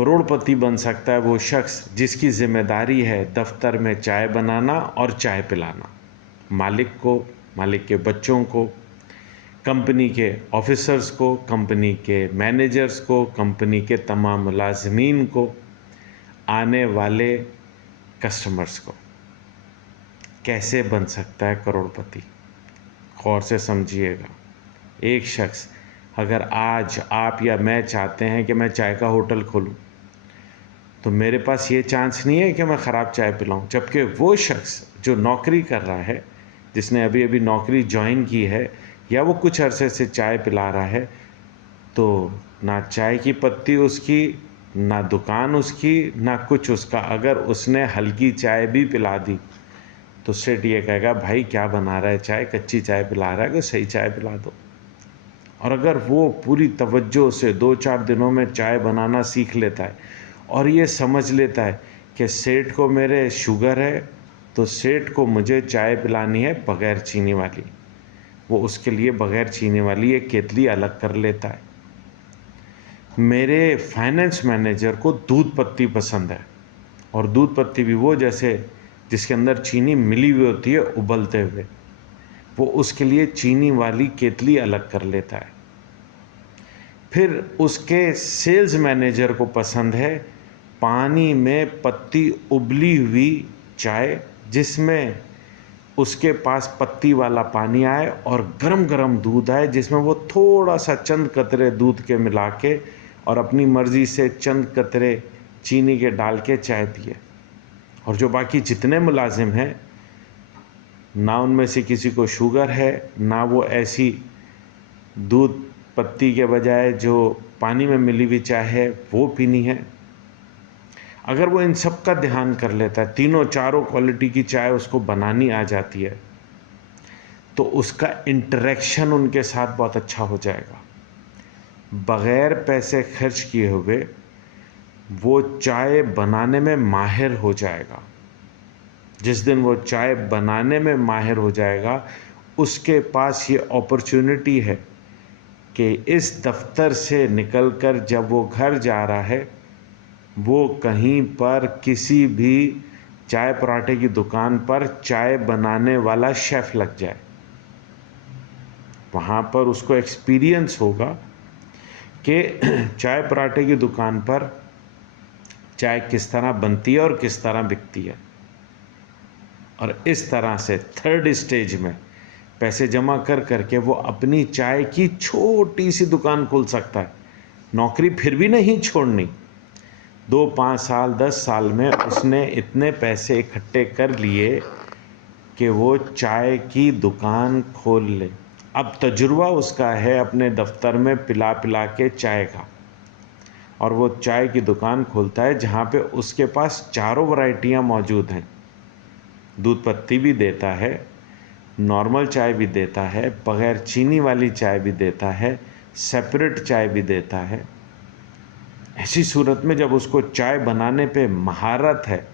करोड़पति बन सकता है वो शख्स जिसकी जिम्मेदारी है दफ्तर में चाय बनाना और चाय पिलाना, मालिक को, मालिक के बच्चों को, कंपनी के ऑफिसर्स को, कंपनी के मैनेजर्स को, कंपनी के तमाम मुलाजमीन को, आने वाले कस्टमर्स को। कैसे बन सकता है करोड़पति? गौर से समझिएगा। एक शख्स, अगर आज आप या मैं चाहते हैं कि मैं चाय का होटल खोलूं, तो मेरे पास ये चांस नहीं है कि मैं ख़राब चाय पिलाऊं, जबकि वो शख्स जो नौकरी कर रहा है, जिसने अभी अभी नौकरी ज्वाइन की है या वो कुछ अरसे से चाय पिला रहा है, तो ना चाय की पत्ती उसकी, ना दुकान उसकी, ना कुछ उसका। अगर उसने हल्की चाय भी पिला दी तो सेठ ये कहेगा, भाई क्या बना रहा है चाय, कच्ची चाय पिला रहा है, कि सही चाय पिला दो। और अगर वो पूरी तवज्जो से 2-4 दिनों में चाय बनाना सीख लेता है और ये समझ लेता है कि सेठ को मेरे शुगर है, तो सेठ को मुझे चाय पिलानी है बग़ैर चीनी वाली, वो उसके लिए बग़ैर चीनी वाली एक केतली अलग कर लेता है। मेरे फाइनेंस मैनेजर को दूध पत्ती पसंद है, और दूध पत्ती भी वो जैसे जिसके अंदर चीनी मिली हुई होती है उबलते हुए, वो उसके लिए चीनी वाली केतली अलग कर लेता है। फिर उसके सेल्स मैनेजर को पसंद है पानी में पत्ती उबली हुई चाय, जिसमें उसके पास पत्ती वाला पानी आए और गरम गरम दूध आए, जिसमें वो थोड़ा सा चंद कतरे दूध के मिला के और अपनी मर्ज़ी से चंद कतरे चीनी के डाल के चाय पिए। और जो बाकी जितने मुलाजिम हैं, ना उनमें से किसी को शुगर है, ना वो ऐसी दूध पत्ती के बजाय जो पानी में मिली हुई चाय है वो पीनी है। अगर वो इन सब का ध्यान कर लेता है, तीनों चारों क्वालिटी की चाय उसको बनानी आ जाती है, तो उसका इंटरेक्शन उनके साथ बहुत अच्छा हो जाएगा। बग़ैर पैसे खर्च किए हुए वो चाय बनाने में माहिर हो जाएगा। जिस दिन वो चाय बनाने में माहिर हो जाएगा, उसके पास ये अपॉर्चुनिटी है कि इस दफ्तर से निकलकर जब वो घर जा रहा है, वो कहीं पर किसी भी चाय पराठे की दुकान पर चाय बनाने वाला शेफ़ लग जाए। वहाँ पर उसको एक्सपीरियंस होगा कि चाय पराठे की दुकान पर चाय किस तरह बनती है और किस तरह बिकती है। और इस तरह से थर्ड स्टेज में पैसे जमा कर करके वो अपनी चाय की छोटी सी दुकान खोल सकता है। नौकरी फिर भी नहीं छोड़नी। 2-5 साल 10 साल में उसने इतने पैसे इकट्ठे कर लिए कि वो चाय की दुकान खोल ले। अब तजुर्बा उसका है अपने दफ्तर में पिला पिला के चाय का, और वो चाय की दुकान खोलता है जहाँ पे उसके पास चारों वैरायटियाँ मौजूद हैं। दूध पत्ती भी देता है, नॉर्मल चाय भी देता है, बग़ैर चीनी वाली चाय भी देता है, सेपरेट चाय भी देता है। ऐसी सूरत में जब उसको चाय बनाने पे महारत है,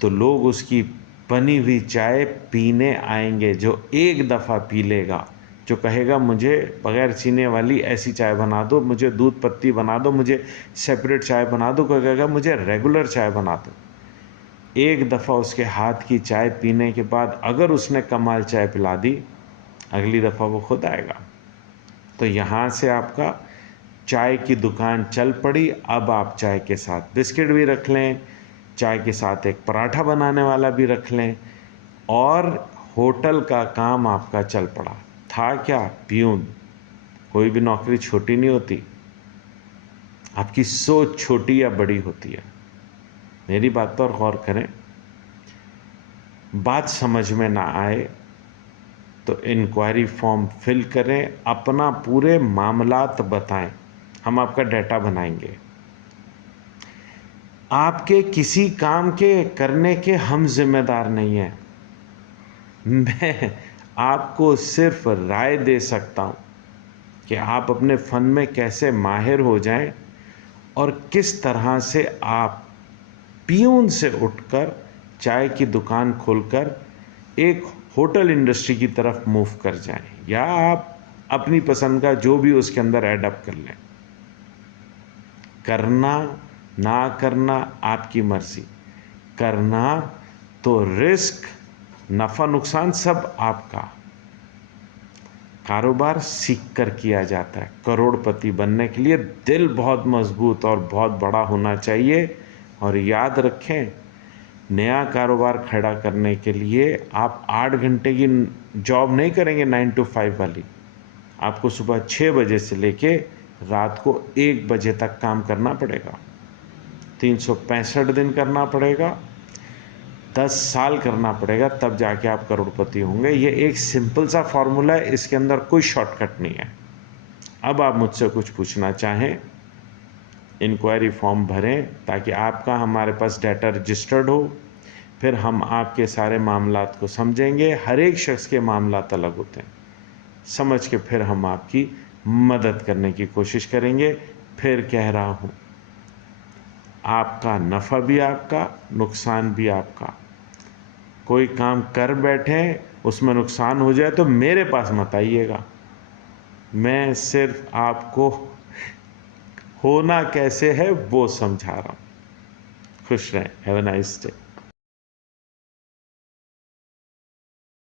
तो लोग उसकी बनी हुई चाय पीने आएंगे। जो एक दफ़ा पी लेगा, जो कहेगा मुझे बग़ैर चीनी वाली ऐसी चाय बना दो, मुझे दूध पत्ती बना दो, मुझे सेपरेट चाय बना दो, कोई कहेगा मुझे रेगुलर चाय बना दो। एक दफ़ा उसके हाथ की चाय पीने के बाद अगर उसने कमाल चाय पिला दी, अगली दफ़ा वो खुद आएगा। तो यहाँ से आपका चाय की दुकान चल पड़ी। अब आप चाय के साथ बिस्किट भी रख लें, चाय के साथ एक पराठा बनाने वाला भी रख लें, और होटल का काम आपका चल पड़ा। था क्या? प्यून। कोई भी नौकरी छोटी नहीं होती, आपकी सोच छोटी या बड़ी होती है। मेरी बात पर गौर करें। बात समझ में ना आए तो इंक्वायरी फॉर्म फिल करें, अपना पूरे मामलात बताएं, हम आपका डाटा बनाएंगे। आपके किसी काम के करने के हम जिम्मेदार नहीं हैं। मैं आपको सिर्फ राय दे सकता हूं कि आप अपने फ़न में कैसे माहिर हो जाएं और किस तरह से आप पियून से उठकर चाय की दुकान खोलकर एक होटल इंडस्ट्री की तरफ मूव कर जाएं, या आप अपनी पसंद का जो भी उसके अंदर ऐड अप कर लें। करना ना करना आपकी मर्जी, करना तो रिस्क, नफ़ा नुकसान सब आपका। कारोबार सीख कर किया जाता है। करोड़पति बनने के लिए दिल बहुत मजबूत और बहुत बड़ा होना चाहिए। और याद रखें, नया कारोबार खड़ा करने के लिए आप 8 घंटे की जॉब नहीं करेंगे 9 to 5 वाली। आपको सुबह 6 बजे से लेके रात को 1 बजे तक काम करना पड़ेगा। 365 दिन करना पड़ेगा, 10 साल करना पड़ेगा, तब जाके आप करोड़पति होंगे। ये एक सिंपल सा फॉर्मूला है, इसके अंदर कोई शॉर्टकट नहीं है। अब आप मुझसे कुछ पूछना चाहें, इंक्वायरी फॉर्म भरें ताकि आपका हमारे पास डाटा रजिस्टर्ड हो। फिर हम आपके सारे मामलात को समझेंगे। हर एक शख्स के मामलात अलग होते हैं, समझ के फिर हम आपकी मदद करने की कोशिश करेंगे। फिर कह रहा हूँ, आपका नफ़ा भी आपका, नुकसान भी आपका। कोई काम कर बैठें, उसमें नुकसान हो जाए तो मेरे पास मत आइएगा। मैं सिर्फ आपको होना कैसे है वो समझा रहा हूँ। खुश रहें। Have a nice day.